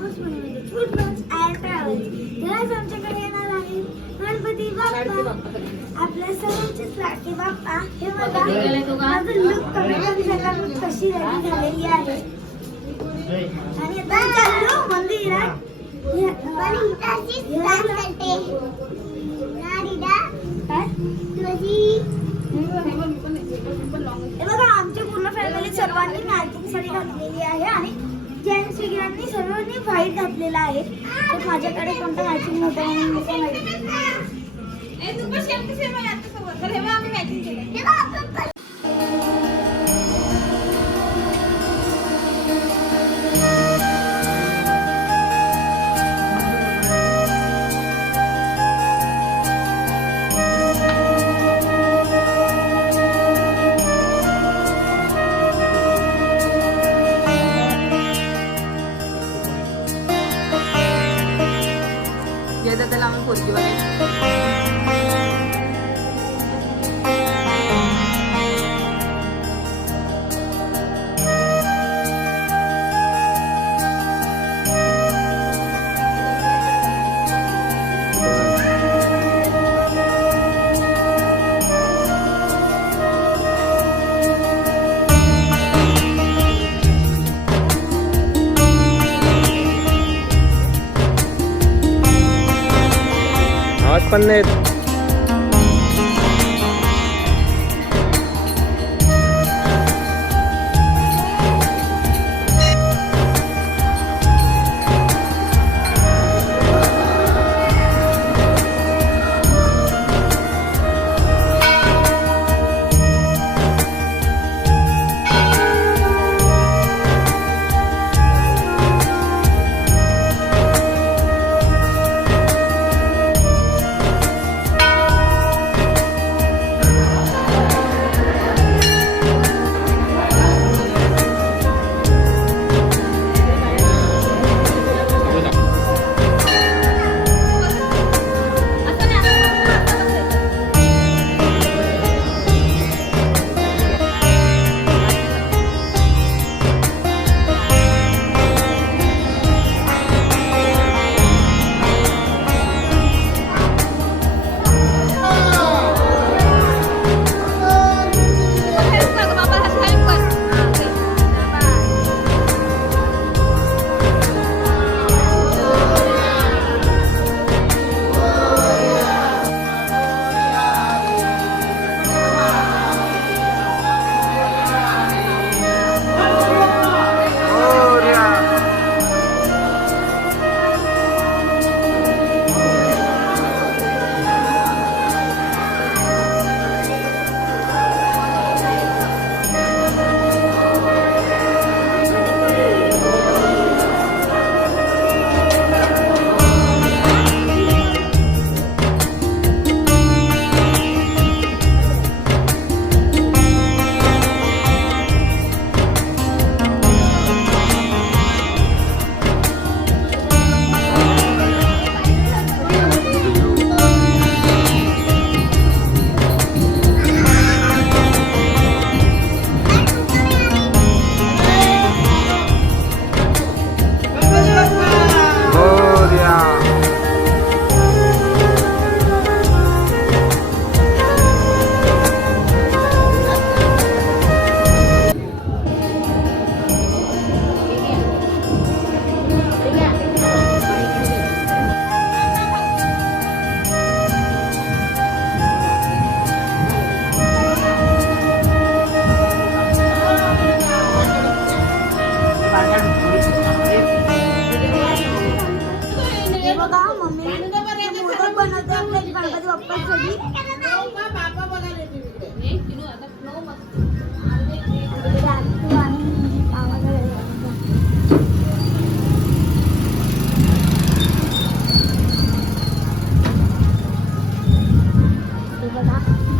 प्रवास म्हणजे फूडबस and travels. आज आमच्याकडे येणार आहे गणपती बाप्पा, आपल्या सर्वांचेच लाडके बाप्पा. हे बघा माझं लुक कमी झाल्यावर कशी रेडी झालेली आहे. आणि आता चाललो मंदिरात. हे बघा आमच्या पूर्ण फॅमिली सर्वांनी मॅचिंग साडी घातलेली आहे आणि जेंट्स वगैरे सर्वांनी व्हाईट घातलेला आहे. तर माझ्याकडे कोणतं मॅचिंग नव्हतं म्हणून मी ते मॅचिंग त्याला आम्ही पोरगी बघायची. पण नाही.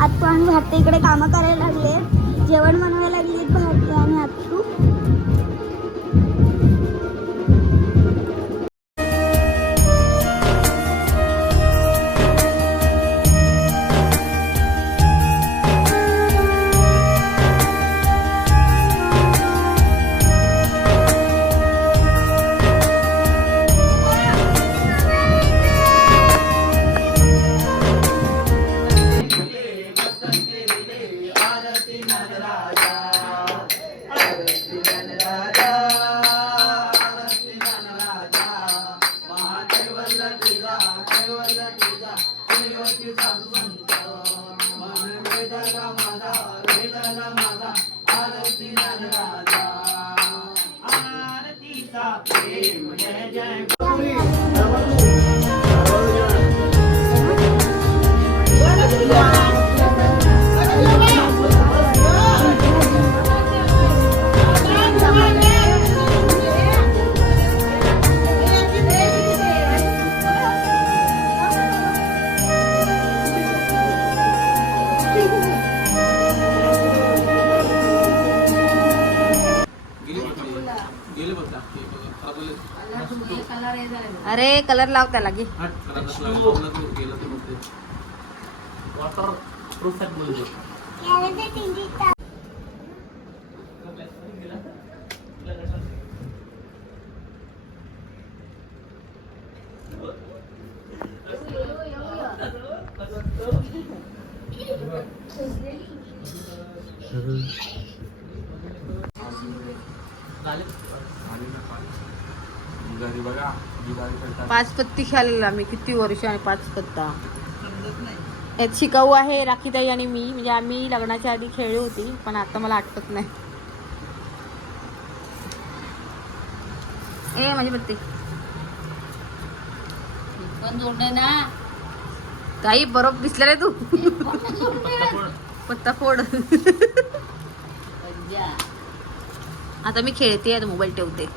आत्तू आणि भारती इकडे कामं करायला लागले, जेवण बनवायला लागली भारती आणि आत्तू. अरे कलर लाव त्याला घे. वॉटर प्रूफ बोलतो. पाच पत्ती खेळलेला मी किती वर्ष आणि 5 पत्ता. यात शिकाऊ आहे राखीताई आणि मी, म्हणजे आम्ही लग्नाच्या आधी खेळली होती पण आता मला आठवत नाही. ए माझी पत्ती पण जोडणे ना ताई, बरोबर दिसलं रे तू. पत्ता फोड. आता मी खेळते, आता मोबाईल ठेवते.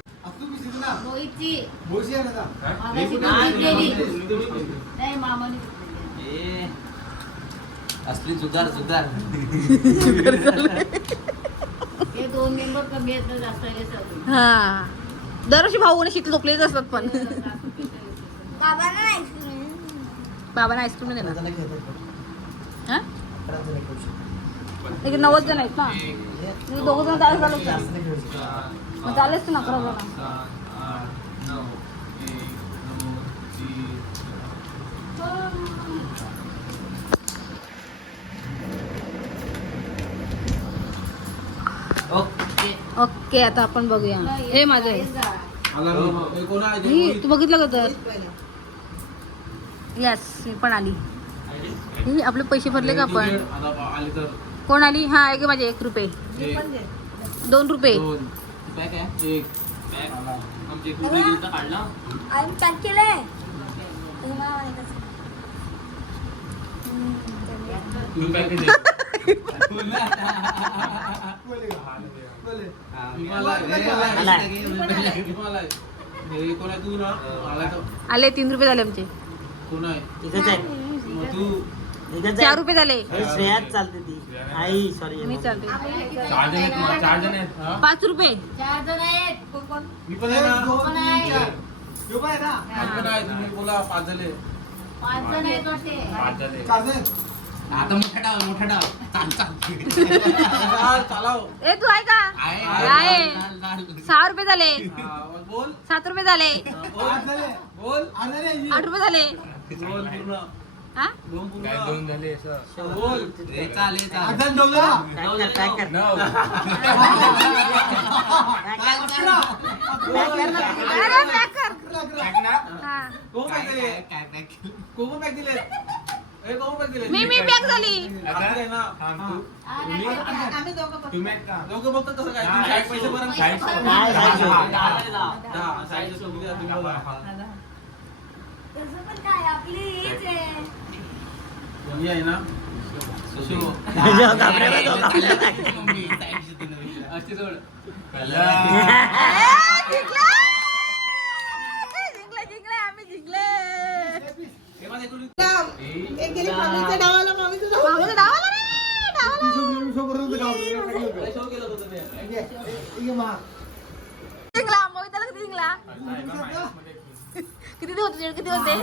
असली जुगार जुगार. हा दरवर्षी भाऊ शीत झोपलेच असतात पण. बाबांना आईस्क्रीम नाही देणार. हा? एक 90 जण आहेत ना, 2 जण चालेल चालू मग चालेल ना 11 जण. ओके आता आपण बघूया. हे माझं आहे. तू बघितलं का तर? यस मी पण आली. आपले पैसे भरले का आपण? कोण आली? हा आहे माझे 1 रुपये 2 रुपये. आले 3 रुपये झाले आमचे. 4 रुपये झाले. श्रेयाच चालते ती. आई सॉरी मी चालते. 5 रुपये. 4 जण आहेत. मी पण आहे ना. तू पण आहे ना. आपण आहे, तुम्ही बोला 5 झाले. 5 जण आहेत वाटते. 5 झाले. 4 झाले. आता मोठा डाव चाल चालाव. ए तू आहे का? आहे. 6 रुपये झाले. बोल. 7 रुपये झाले. 8 झाले. बोल. 8 रुपये झाले. बोल पूर्ण. हा? 2 झाले. बोल. चालेल अजून 9 झाला. अरे पॅक कर. हा. कोण पॅक दिले? कोण पॅक दिले? ए कोण पॅक दिले? मी पॅक झाली. आहे ना. दोघं बघतात कसं काय? तुम्ही साईड पैसे भरा. साईडचे सोबत या, तुम्ही बघा. तसं पण काय आपली हीच आहे. मी आहे ना. सुशो. अशी जोड. जिंकले आम्ही जिंकले. हे माझे कोणी? मामाचं डाव आला रे, डाव आला. शो केलं होतं तुम्ही. जिंकला मग त्याला किती जिंकला? किती होते? किती होते?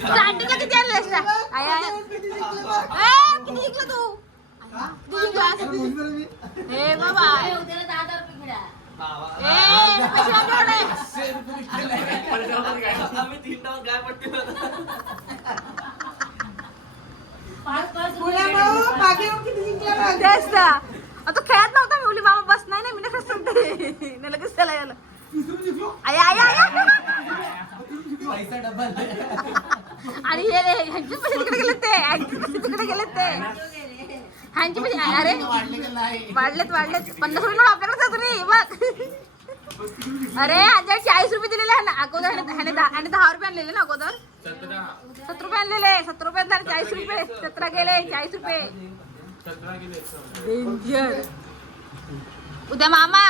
स्टार्टिंगला किती आणले एक्स्ट्रा? किती जिंकला तू? किती जिंकला? हे बाबा पैसे आमच्याकडे. आम्ही 3 डाव काय पट्टी तेच ना. आता खेळत नव्हता मी. बोली मामा बस नाही मी लगेच सांगते. नाही लगेच त्याला यायला. आई आई आई पैसा डबल. आणि हे रे ह्यांचे पैसे तिकडे गेले ते. ह्यांचे पैसे तिकडे गेले ते. ह्यांचे पैसे अरे वाढलेत 50 रुपये आपल्याकडे तुम्ही बघ. अरे आज 40 रुपये दिलेले आहे ना अगोदर ह्याने 10 रुपये आणलेले ना अगोदर 70 रुपये आणलेले 70 रुपये 40 रुपये 17 गेले 40 रुपये डेंजर उद्या मामा